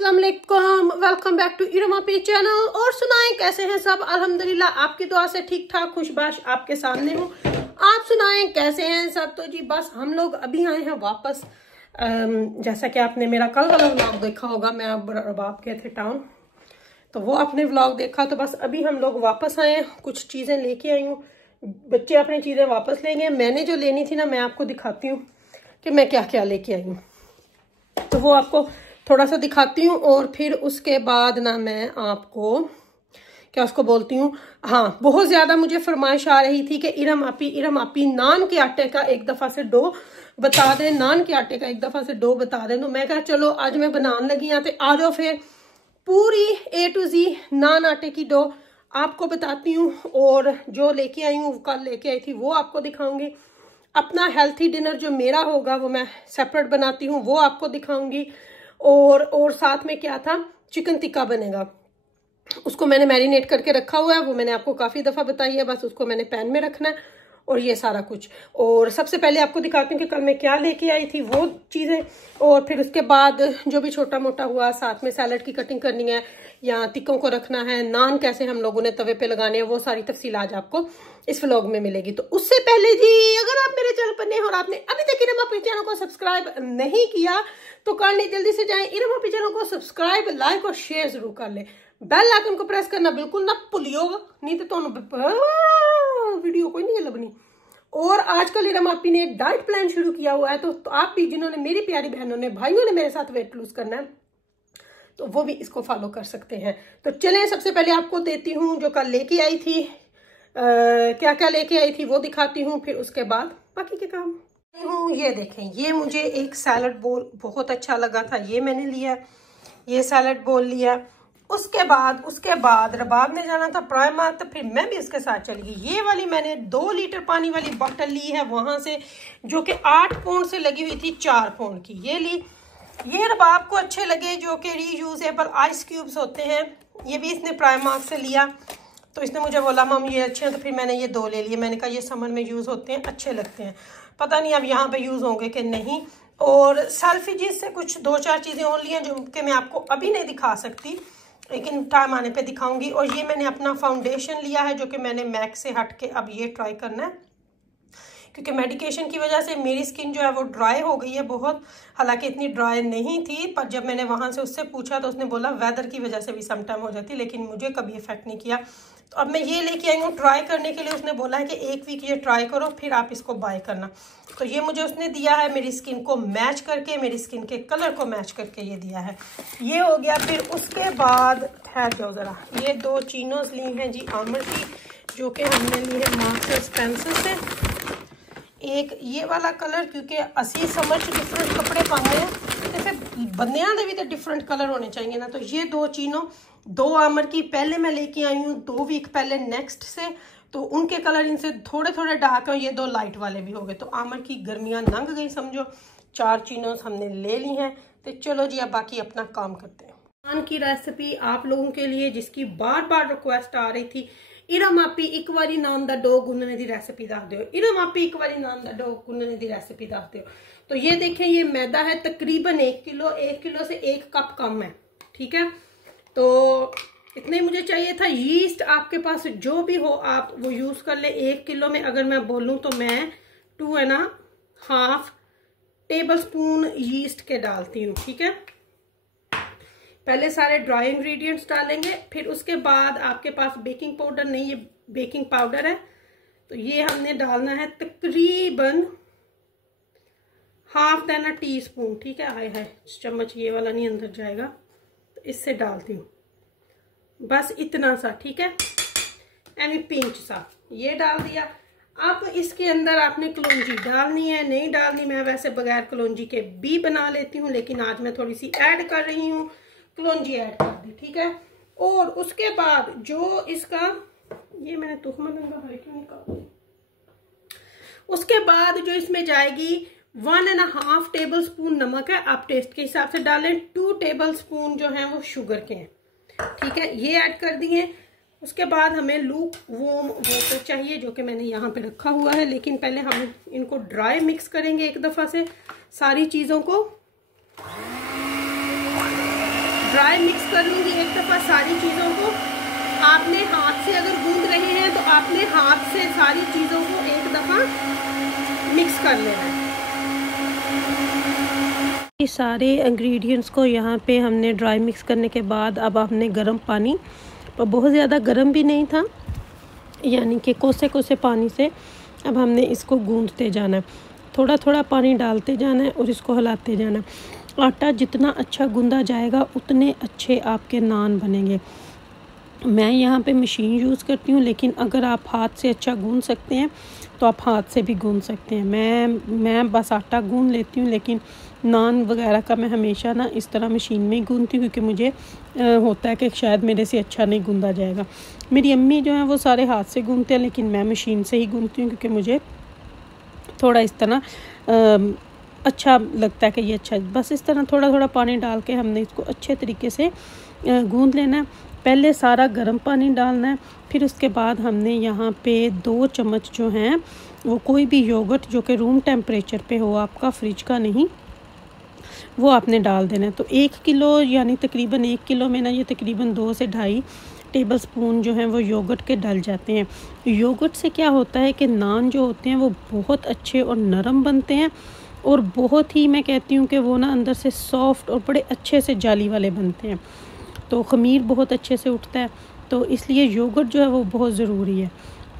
अस्सलाम वालेकुम, welcome back to Iram अपी चैनल। और सुनाएं कैसे हैं सब? अल्हम्दुलिल्लाह आपकी दुआ से ठीक ठाक खुशबाश आपके सामने हूँ। आप सुनाएं कैसे हैं सब? तो जी बस हम लोग अभी आए हैं वापस। जैसा कि आपने मेरा कल वाला व्लॉग देखा होगा, मैं अब रबाब गए थे टाउन, तो वो आपने व्लॉग देखा। तो बस अभी हम लोग वापस आए हैं, कुछ चीज़ें लेके आई हूँ। बच्चे अपनी चीज़ें वापस लेंगे। मैंने जो लेनी थी ना, मैं आपको दिखाती हूँ कि मैं क्या क्या लेके आई हूँ, तो वो आपको थोड़ा सा दिखाती हूँ। और फिर उसके बाद ना मैं आपको क्या उसको बोलती हूँ, हाँ, बहुत ज़्यादा मुझे फरमाइश आ रही थी कि इरम आपी नान के आटे का एक दफ़ा से डो बता दें, नान के आटे का एक दफ़ा से डो बता दें। तो मैं कहा चलो आज मैं बनाने लगी आते आ जाओ, फिर पूरी A to Z नान आटे की डो आपको बताती हूँ। और जो लेके आई हूँ, कल लेके आई थी, वो आपको दिखाऊंगी। अपना हेल्थी डिनर जो मेरा होगा वो मैं सेपरेट बनाती हूँ, वो आपको दिखाऊंगी। और साथ में क्या था, चिकन टिक्का बनेगा, उसको मैंने मैरिनेट करके रखा हुआ है, वो मैंने आपको काफ़ी दफ़ा बताई है। बस उसको मैंने पैन में रखना है और ये सारा कुछ। और सबसे पहले आपको दिखाती हूँ कि कल मैं क्या लेके आई थी, वो चीज़ें। और फिर उसके बाद जो भी छोटा मोटा हुआ, साथ में सैलड की कटिंग करनी है या टिक्कों को रखना है, नान कैसे हम लोगों ने तवे पे लगाने हैं, वो सारी तफसील आज आपको इस व्लॉग में मिलेगी। तो उससे पहले जी, अगर आप मेरे चैनल पर नए हो और आपने अभी तक इरम अपी चैनल को सब्सक्राइब नहीं किया तो कर ले, जल्दी से जाएं इरम अपी चैनल को सब्सक्राइब, लाइक और शेयर जरूर कर ले। बेल आइकन को प्रेस करना बिल्कुल ना भूलियो, नहीं तो वीडियो कोई नहीं लबनी। और आजकल इरम अपी ने एक डाइट प्लान शुरू किया हुआ है, तो आप भी जिन्होंने, मेरी प्यारी बहनों ने, भाइयों ने मेरे साथ वेट लूज करना है, तो वो भी इसको फॉलो कर सकते हैं। तो चलें, सबसे पहले आपको देती हूँ जो कल लेके आई थी, क्या क्या लेके आई थी वो दिखाती हूँ, फिर उसके बाद बाकी के काम। ये देखें, ये मुझे एक सैलड बोल बहुत अच्छा लगा था, ये मैंने लिया, ये सैलड बोल लिया। उसके बाद रबाब ने जाना था प्राइमर, तो फिर मैं भी उसके साथ चली गई। ये वाली मैंने 2 लीटर पानी वाली बॉटल ली है वहां से, जो कि 8 पाउंड से लगी हुई थी, 4 पाउंड की ये ली। ये रबाब को अच्छे लगे जो कि रीयूजेबल आइस क्यूब्स होते हैं, ये भी इसने प्राइमार्क से लिया। तो इसने मुझे बोला मम ये अच्छे हैं, तो फिर मैंने ये 2 ले लिए। मैंने कहा ये समर में यूज़ होते हैं, अच्छे लगते हैं, पता नहीं अब यहाँ पे यूज़ होंगे कि नहीं। और सेल्फिजीज से कुछ 2-4 चीज़ें और ली हैं जो कि मैं आपको अभी नहीं दिखा सकती, लेकिन टाइम आने पे दिखाऊंगी। और ये मैंने अपना फाउंडेशन लिया है जो कि मैंने मैक से हट के अब ये ट्राई करना है, क्योंकि मेडिकेशन की वजह से मेरी स्किन जो है वो ड्राई हो गई है बहुत। हालांकि इतनी ड्राई नहीं थी, पर जब मैंने वहाँ से उससे पूछा तो उसने बोला वेदर की वजह से भी समटाइम हो जाती, लेकिन मुझे कभी इफेक्ट नहीं किया। तो अब मैं ये लेके आई हूँ ट्राई करने के लिए। उसने बोला है कि 1 वीक ये ट्राई करो, फिर आप इसको बाय करना। तो ये मुझे उसने दिया है मेरी स्किन को मैच करके, मेरी स्किन के कलर को मैच करके ये दिया है। ये हो गया। फिर उसके बाद ठहर जाओ ज़रा, ये 2 चीनोज ली हैं जी आमर की, जो कि हमने ली है मार्क्स एंड स्पेंसर से। एक ये वाला कलर, क्योंकि असी समझ डिफरेंट कपड़े पाने हैं तो फिर बंदियां दे भी तो डिफरेंट कलर होने चाहिए ना। तो ये 2 चीनों 2 आमर की पहले मैं लेके आई हूँ 2 वीक पहले नेक्स्ट से, तो उनके कलर इनसे थोड़े थोड़े डार्क है। ये 2 लाइट वाले भी हो गए, तो आमर की गर्मियाँ लंघ गई समझो। 4 चीनों हमने ले ली हैं। तो चलो जी अब बाकी अपना काम करते हैं। नान की रेसिपी आप लोगों के लिए, जिसकी बार बार रिक्वेस्ट आ रही थी, इरम आपी एक बारी नान दा डो गुनने दी रेसिपी दस दो, इरम आपी एक बारी नान दा डो गुनने दी रेसिपी दस दो। तो ये देखें, ये मैदा है तकरीबन 1 किलो, 1 किलो से 1 कप कम है, ठीक है। तो इतने ही मुझे चाहिए था। यीस्ट आपके पास जो भी हो आप वो यूज कर ले। 1 किलो में अगर मैं बोलूँ तो मैं 2.5 टेबल स्पून यीस्ट के डालती हूँ, ठीक है। पहले सारे ड्राई इंग्रेडिएंट्स डालेंगे, फिर उसके बाद आपके पास बेकिंग पाउडर नहीं, ये बेकिंग पाउडर है, तो ये हमने डालना है तकरीबन ½ टीस्पून, ठीक है। हाय चम्मच ये वाला नहीं अंदर जाएगा, तो इससे डालती हूँ बस इतना सा, ठीक है। एनी पिंच सा ये डाल दिया। अब इसके अंदर आपने कलौंजी डालनी है, नहीं डालनी, मैं वैसे बगैर कलौंजी के भी बना लेती हूँ, लेकिन आज मैं थोड़ी सी ऐड कर रही हूँ, कलौंजी ऐड कर दी, ठीक है। और उसके बाद जो इसका, ये मैंने तुखमा लंगा भाई क्यों निकाल, उसके बाद जो इसमें जाएगी 1.5 टेबल स्पून नमक है, आप टेस्ट के हिसाब से डालें। 2 टेबल स्पून जो है वो शुगर के हैं, ठीक है, ये ऐड कर दिए। उसके बाद हमें लूक वॉर्म वाटर चाहिए, जो कि मैंने यहाँ पे रखा हुआ है, लेकिन पहले हम इनको ड्राई मिक्स करेंगे एक दफा से सारी चीजों को। ड्राई मिक्स कर लूँगी एक दफ़ा सारी चीज़ों को। आपने हाथ से अगर गूंद रहे हैं तो आपने हाथ से सारी चीज़ों को एक दफ़ा मिक्स कर लेना है। ये सारे इंग्रेडिएंट्स को यहाँ पे हमने ड्राई मिक्स करने के बाद अब हमने गर्म पानी, और बहुत ज़्यादा गर्म भी नहीं था, यानी कि कोसे कोसे पानी से अब हमने इसको गूंदते जाना है। थोड़ा थोड़ा पानी डालते जाना है और इसको हिलाते जाना है। आटा जितना अच्छा गूंदा जाएगा उतने अच्छे आपके नान बनेंगे। मैं यहाँ पे मशीन यूज़ करती हूँ, लेकिन अगर आप हाथ से अच्छा गूंद सकते हैं तो आप हाथ से भी गूंद सकते हैं। मैं बस आटा गूंद लेती हूँ, लेकिन नान वगैरह का मैं हमेशा ना इस तरह मशीन में ही गूंदती हूँ, क्योंकि मुझे होता है कि शायद मेरे से अच्छा नहीं गूंदा जाएगा। मेरी अम्मी जो है वो सारे हाथ से गूंदते हैं, लेकिन मैं मशीन से ही गूंदती हूँ, क्योंकि मुझे थोड़ा इस तरह अच्छा लगता है कि ये अच्छा। बस इस तरह थोड़ा थोड़ा पानी डाल के हमने इसको अच्छे तरीके से गूंद लेना है। पहले सारा गर्म पानी डालना है, फिर उसके बाद हमने यहाँ पे 2 चम्मच जो हैं वो कोई भी योगर्ट जो कि रूम टेम्परेचर पे हो, आपका फ्रिज का नहीं, वो आपने डाल देना है। तो 1 किलो यानी तकरीबन 1 किलो में ना ये तकरीबन 2 से 2.5 टेबल स्पून जो हैं वो योगर्ट के डल जाते हैं। योगर्ट से क्या होता है कि नान जो होते हैं वो बहुत अच्छे और नरम बनते हैं, और बहुत ही, मैं कहती हूँ कि वो ना अंदर से सॉफ्ट और बड़े अच्छे से जाली वाले बनते हैं। तो ख़मीर बहुत अच्छे से उठता है, तो इसलिए योगर्ट जो है वो बहुत ज़रूरी है।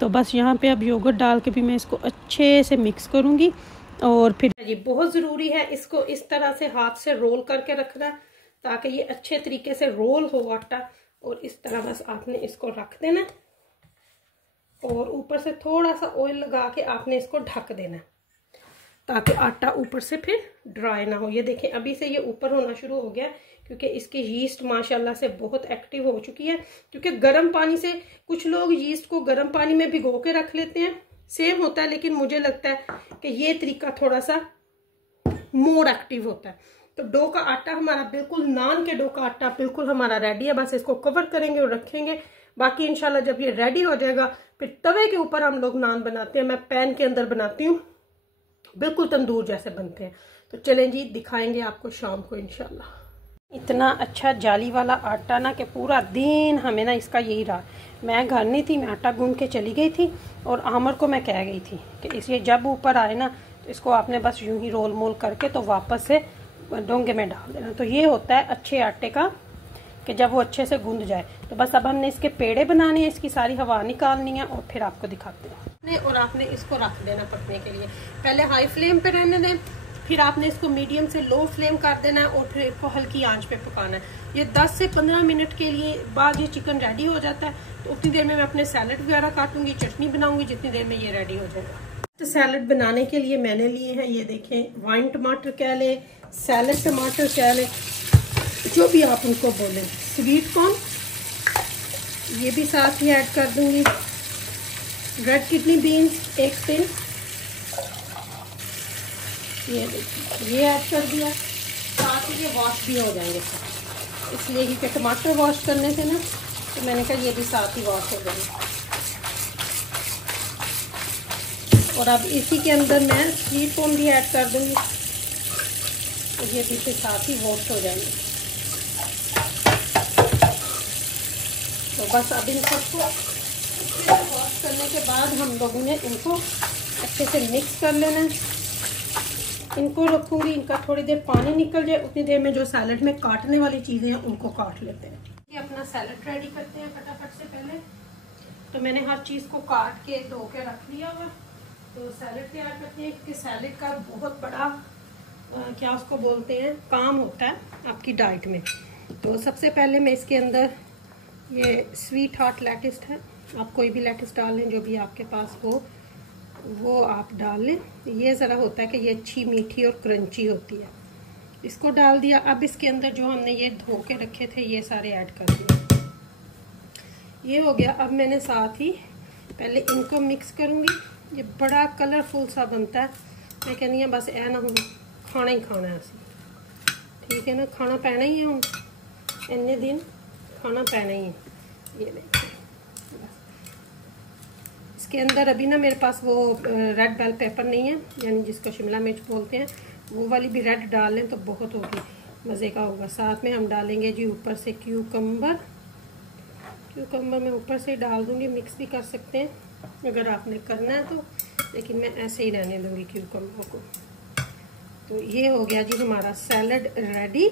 तो बस यहाँ पे अब योगर्ट डाल के भी मैं इसको अच्छे से मिक्स करूँगी, और फिर ये बहुत ज़रूरी है इसको इस तरह से हाथ से रोल करके रखना, ताकि ये अच्छे तरीके से रोल हो आटा। और इस तरह बस आपने इसको रख देना, और ऊपर से थोड़ा सा ऑयल लगा के आपने इसको ढक देना, ताकि आटा ऊपर से फिर ड्राई ना हो। ये देखें अभी से ये ऊपर होना शुरू हो गया, क्योंकि इसकी यीस्ट माशाल्लाह से बहुत एक्टिव हो चुकी है। क्योंकि गर्म पानी से, कुछ लोग यीस्ट को गर्म पानी में भिगो के रख लेते हैं, सेम होता है, लेकिन मुझे लगता है कि ये तरीका थोड़ा सा मोर एक्टिव होता है। तो डो का आटा हमारा बिल्कुल, नान के डो का आटा बिल्कुल हमारा रेडी है। बस इसको कवर करेंगे और रखेंगे। बाकी इंशाल्लाह जब ये रेडी हो जाएगा, फिर तवे के ऊपर हम लोग नान बनाते हैं। मैं पैन के अंदर बनाती हूँ, बिल्कुल तंदूर जैसे बनते हैं। तो चलें जी, दिखाएंगे आपको शाम को इंशाल्लाह। इतना अच्छा जाली वाला आटा ना कि पूरा दिन हमें ना इसका यही रहा। मैं घर नहीं थी, मैं आटा गूंद के चली गई थी, और आमर को मैं कह गई थी कि इसलिए जब ऊपर आए ना तो इसको आपने बस यूं ही रोल मोल करके तो वापस से डोंगे में डाल देना। तो ये होता है अच्छे आटे का कि जब वो अच्छे से गूंद जाए। तो बस अब हमने इसके पेड़े बनाने हैं, इसकी सारी हवा निकालनी है, और फिर आपको दिखाते हैं। और आपने इसको रख देना पकने के लिए। पहले हाई फ्लेम पे रहने दें, फिर आपने इसको मीडियम से लो फ्लेम कर देना है, और फिर इसको हल्की आंच पे पकाना है। ये 10 से 15 मिनट के लिए बाद ये चिकन रेडी हो जाता है। तो उतनी देर में मैं अपने सैलड वगैरह काटूंगी, चटनी बनाऊंगी, जितनी देर में ये रेडी हो जाएगा। तो सैलड बनाने के लिए मैंने लिए हैं, ये देखें, वाइन टमाटर कह लें, सैलड टमाटर कह लें, जो भी आप उनको बोलें, स्वीट कॉर्न ये भी साथ ही ऐड कर दूंगी, रेड किडनी बीन्स 1 टिन, ये देखिए ये ऐड कर दिया। साथ ही ये वॉश भी हो जाएंगे, इसलिए कि टमाटर वॉश करने से ना, तो मैंने कहा ये भी साथ ही वॉश हो जाएंगे। और अब इसी के अंदर मैं स्वीट कॉर्न भी ऐड कर दूंगी, तो ये भी साथ ही वॉश हो जाएंगे। तो बस अब इन सबको वॉश करने के बाद हम लोगों ने इनको अच्छे से मिक्स कर लेना है। इनको रखूंगी, इनका थोड़ी देर पानी निकल जाए, उतनी देर में जो सैलड में काटने वाली चीज़ें हैं उनको काट लेते हैं। ये अपना सैलड रेडी करते हैं फटाफट से। पहले तो मैंने हर चीज़ को काट के धो के रख लिया हुआ। तो सैलड तैयार करते हैं, क्योंकि सैलड का बहुत बड़ा क्या उसको बोलते हैं काम होता है आपकी डाइट में। तो सबसे पहले मैं इसके अंदर ये स्वीट हार्ट लेटिस है, आप कोई भी लेटिस डाल लें जो भी आपके पास हो, वो आप डाल लें। ये ज़रा होता है कि ये अच्छी मीठी और क्रंची होती है। इसको डाल दिया। अब इसके अंदर जो हमने ये धो के रखे थे ये सारे ऐड कर दिए। ये हो गया। अब मैंने साथ ही पहले इनको मिक्स करूँगी। ये बड़ा कलरफुल सा बनता है। मैं कहनी है बस ऐ ना हो खाना ही खाना है असी, ठीक है ना, खाना पैना ही है, हम इन्ने दिन खाना पैना ही है। ये देखिए इसके अंदर अभी ना मेरे पास वो रेड बेल पेपर नहीं है, यानी जिसको शिमला मिर्च बोलते हैं, वो वाली भी रेड डाल लें तो बहुत होगी। मज़े का होगा। साथ में हम डालेंगे जी ऊपर से क्यूकम्बर मैं ऊपर से डाल दूंगी, मिक्स भी कर सकते हैं अगर आपने करना है तो, लेकिन मैं ऐसे ही रहने दूंगी क्यूकम्बर को। तो ये हो गया जी हमारा सैलड रेडी,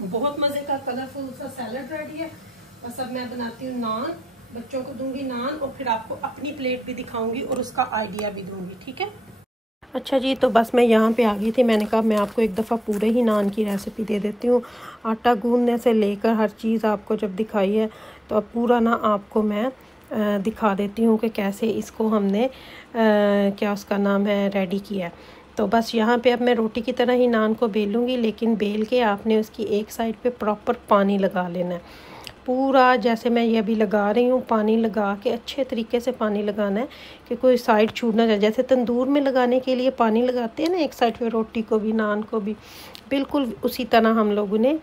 बहुत मज़े का कलरफुल सा सैलड रेडी है। बस अब मैं बनाती हूँ नान, बच्चों को दूंगी नान और फिर आपको अपनी प्लेट भी दिखाऊंगी और उसका आइडिया भी दूंगी, ठीक है। अच्छा जी, तो बस मैं यहाँ पे आ गई थी। मैंने कहा मैं आपको एक दफ़ा पूरे ही नान की रेसिपी दे देती हूँ। आटा गूंदने से लेकर हर चीज़ आपको जब दिखाई है तो अब पूरा ना आपको मैं दिखा देती हूँ कि कैसे इसको हमने क्या उसका नाम है रेडी किया है। तो बस यहाँ पे अब मैं रोटी की तरह ही नान को बेलूँगी, लेकिन बेल के आपने उसकी एक साइड पे प्रॉपर पानी लगा लेना है पूरा, जैसे मैं ये अभी लगा रही हूँ। पानी लगा के अच्छे तरीके से पानी लगाना है कि कोई साइड छूट ना जाए। जैसे तंदूर में लगाने के लिए पानी लगाते हैं ना एक साइड पे, रोटी को भी नान को भी, बिल्कुल उसी तरह हम लोगों ने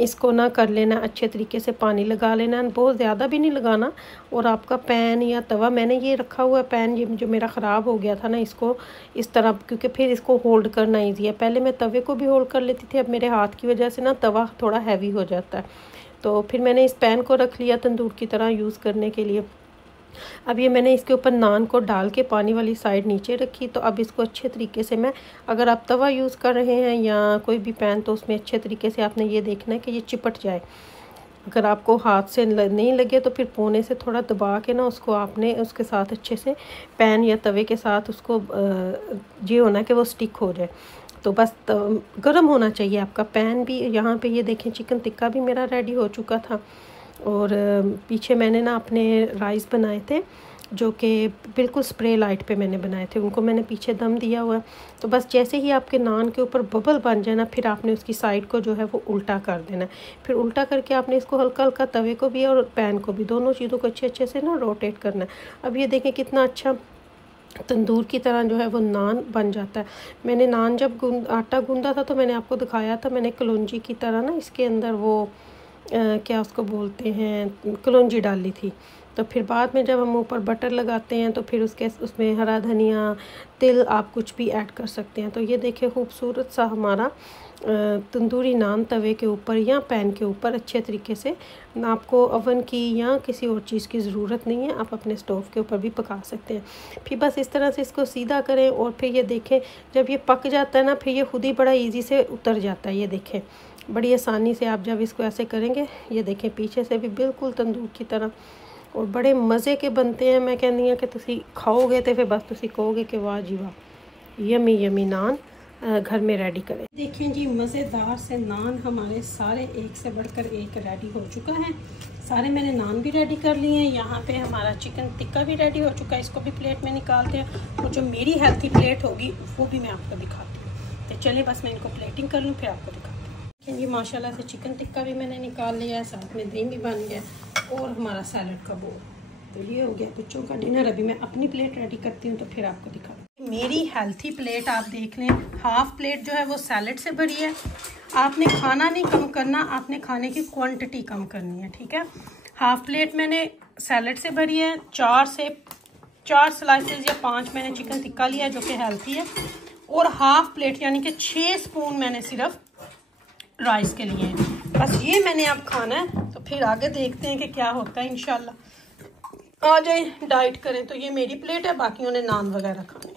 इसको ना कर लेना, अच्छे तरीके से पानी लगा लेना, बहुत ज़्यादा भी नहीं लगाना। और आपका पैन या तवा, मैंने ये रखा हुआ पैन ये जो मेरा ख़राब हो गया था ना, इसको इस तरह, क्योंकि फिर इसको होल्ड करना ईजी है। पहले मैं तवे को भी होल्ड कर लेती थी, अब मेरे हाथ की वजह से ना तवा थोड़ा हैवी हो जाता है। तो फिर मैंने इस पैन को रख लिया तंदूर की तरह यूज़ करने के लिए। अब ये मैंने इसके ऊपर नान को डाल के पानी वाली साइड नीचे रखी। तो अब इसको अच्छे तरीके से मैं, अगर आप तवा यूज़ कर रहे हैं या कोई भी पैन, तो उसमें अच्छे तरीके से आपने ये देखना है कि ये चिपट जाए। अगर आपको हाथ से नहीं लगे तो फिर पोने से थोड़ा दबा के ना उसको आपने उसके साथ अच्छे से पैन या तवे के साथ उसको ये होना कि वो स्टिक हो जाए। तो बस गर्म होना चाहिए आपका पैन भी। यहाँ पे ये देखें चिकन टिक्का भी मेरा रेडी हो चुका था। और पीछे मैंने ना अपने राइस बनाए थे जो कि बिल्कुल स्प्रे लाइट पे मैंने बनाए थे, उनको मैंने पीछे दम दिया हुआ। तो बस जैसे ही आपके नान के ऊपर बबल बन जाए ना, फिर आपने उसकी साइड को जो है वो उल्टा कर देना। फिर उल्टा करके आपने इसको हल्का हल्का तवे को भी और पैन को भी, दोनों चीज़ों को अच्छे से ना रोटेट करना है। अब ये देखें कितना अच्छा तंदूर की तरह जो है वो नान बन जाता है। मैंने नान जब आटा गूंदा था तो मैंने आपको दिखाया था, मैंने कलौंजी की तरह ना इसके अंदर वो क्या उसको बोलते हैं, कलौंजी डाली थी। तो फिर बाद में जब हम ऊपर बटर लगाते हैं तो फिर उसमें हरा धनिया, तिल, आप कुछ भी ऐड कर सकते हैं। तो ये देखिए खूबसूरत सा हमारा तंदूरी नान तवे के ऊपर या पैन के ऊपर अच्छे तरीके से, आपको ओवन की या किसी और चीज़ की ज़रूरत नहीं है, आप अपने स्टोव के ऊपर भी पका सकते हैं। फिर बस इस तरह से इसको सीधा करें और फिर ये देखें जब ये पक जाता है ना, फिर ये खुद ही बड़ा इजी से उतर जाता है। ये देखें बड़ी आसानी से आप जब इसको ऐसे करेंगे, ये देखें पीछे से भी बिल्कुल तंदूर की तरह, और बड़े मज़े के बनते हैं। मैं कहनी है कि तुसी खाओगे तो फिर बस तुसी कहोगे कि वाह जी वाह, यमी यमी नान घर में रेडी करें। देखें जी मज़ेदार से नान हमारे सारे एक से बढ़कर एक रेडी हो चुका है। सारे मैंने नान भी रेडी कर लिए हैं। यहाँ पे हमारा चिकन टिक्का भी रेडी हो चुका है, इसको भी प्लेट में निकालते हैं और जो मेरी हेल्थी प्लेट होगी वो भी मैं आपको दिखाती हूँ। तो चलिए बस मैं इनको प्लेटिंग कर लूँ फिर आपको दिखाती हूँ। देखिए जी माशाल्लाह से चिकन टिक्का भी मैंने निकाल लिया है, साथ में दही भी बन गया और हमारा सैलड का बोल। तो ये हो गया बच्चों का डिनर। अभी मैं अपनी प्लेट रेडी करती हूँ तो फिर आपको दिखाती हूँ। मेरी हेल्थी प्लेट आप देख लें, हाफ प्लेट जो है वो सैलड से भरी है। आपने खाना नहीं कम करना, आपने खाने की क्वांटिटी कम करनी है, ठीक है। हाफ प्लेट मैंने सैलड से भरी है, 4 स्लाइसेस या 5 मैंने चिकन टिक्का लिया है जो कि हेल्थी है, और हाफ प्लेट यानी कि 6 स्पून मैंने सिर्फ राइस के लिए है। बस ये मैंने अब खाना है, तो फिर आगे देखते हैं कि क्या होता है। इंशाल्लाह आ जाए डाइट करें। तो ये मेरी प्लेट है, बाकियों ने नान वगैरह खाने।